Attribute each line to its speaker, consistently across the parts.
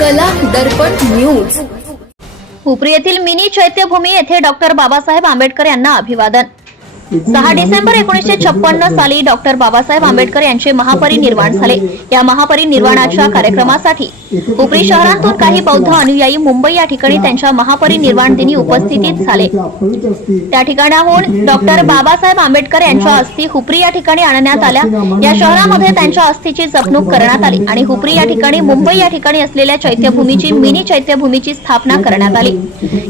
Speaker 1: कला दर्पण न्यूज.
Speaker 2: उपरी येथील मिनी चैत्यभूमी येथे डॉक्टर बाबासाहेब आंबेडकर यांना अभिवादन. सहा डिसेंबर एकोणीसशे छप्पन्न साली डॉक्टर बाबासाहेब आंबेडकर यांचे महापरिनिर्वाण झाले. या महापरिनिर्वाणाच्या कार्यक्रमासाठी हुपरी शहरातून काही बौद्ध अनुयायी मुंबई या ठिकाणी त्यांच्या महापरिनिर्वाण दिनी उपस्थितीत झाले. त्या ठिकाणाहून डॉक्टर बाबासाहेब आंबेडकर यांच्या अस्थी हुपरी या ठिकाणी आणण्यात आल्या. या शहरामध्ये त्यांच्या अस्थीची जपणूक करण्यात आली आणि हुपरी या ठिकाणी मुंबई या ठिकाणी असलेल्या चैत्यभूमीची मिनी चैत्यभूमीची स्थापना करण्यात आली.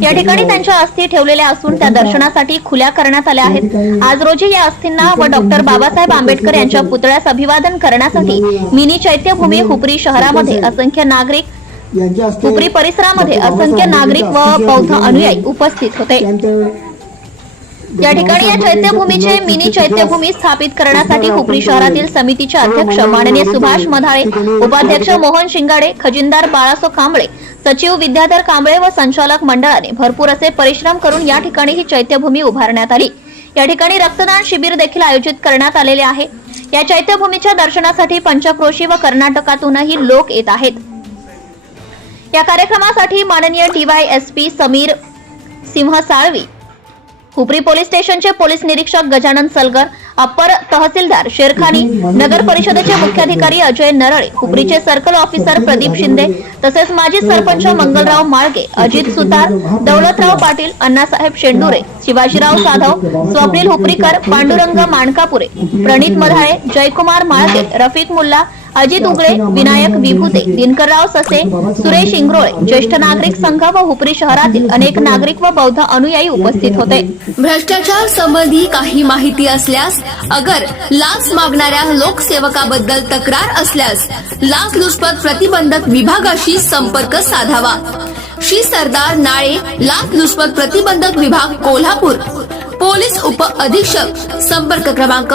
Speaker 2: या ठिकाणी त्यांच्या अस्थी ठेवलेल्या असून त्या दर्शनासाठी खुल्या करण्यात आल्या आहेत. आज रोजी या अस्थींना व डॉक्टर बाबासाहेब आंबेडकर यांच्या पुतळ्यास अभिवादन करण्यासाठी मिनी चैत्यभूमी हुपरी शहरामध्ये असंख्य नागरिक हुपरी परिसरामध्ये असंख्य नागरिक व बौद्ध अनुयायी उपस्थित होते. या ठिकाणी या चैत्यभूमीचे मिनी चैत्यभूमी स्थापित करण्यासाठी हुपरी शहरातील समितीचे अध्यक्ष माननीय सुभाष मधाळे उपाध्यक्ष मोहन शिंगाडे खजिनदार बाळासो कांबळे सचिव विद्याधर कांबळे व संचालक मंडळाने भरपूर असे परिश्रम करून या ठिकाणी ही चैत्यभूमी उभारण्यात आली. या ठिकाणी रक्तदान शिबिर देखील आयोजित करण्यात आलेले आहे. या चैत्यभूमीच्या दर्शनासाठी पंचक्रोशी व कर्नाटकातूनही लोक येत आहेत. या कार्यक्रमासाठी माननीय डीवायएसपी समीर सिंह साळवी हुपरी पोलीस स्टेशनचे पोलीस निरीक्षक गजानन सलगर अप्पर तहसीलदार शेरखानी नगर परिषदेचे मुख्याधिकारी अजय नरळे हुपरीचे सर्कल ऑफिसर प्रदीप शिंदे तसेच माजी सरपंच मंगलराव माळगे अजित सुतार दौलतराव पाटील अण्णासाहेब शेंडुरे शिवाजीराव जाधव स्वप्नील हुपरीकर पांडुरंग माणकापुरे प्रणित मधाळे जयकुमार माळगे रफिक मुल्ला अजित उगळे विनायक विभूते दिनकरराव ससे सुरेश इंग्रोळे ज्येष्ठ नागरिक संघ व हुपरी शहरातील अनेक नागरिक व बौद्ध अनुयायी उपस्थित होते.
Speaker 1: भ्रष्टाचार संबंधी काही माहिती असल्यास अगर लाच मागणाऱ्या लोकसेवकाबद्दल तक्रार असल्यास लाचलुचपत प्रतिबंधक विभागाशी संपर्क साधावा. श्री सरदार नाळे लाचलुचपत प्रतिबंधक विभाग कोल्हापूर. पोलीस उप अधीक्षक संपर्क क्रमांक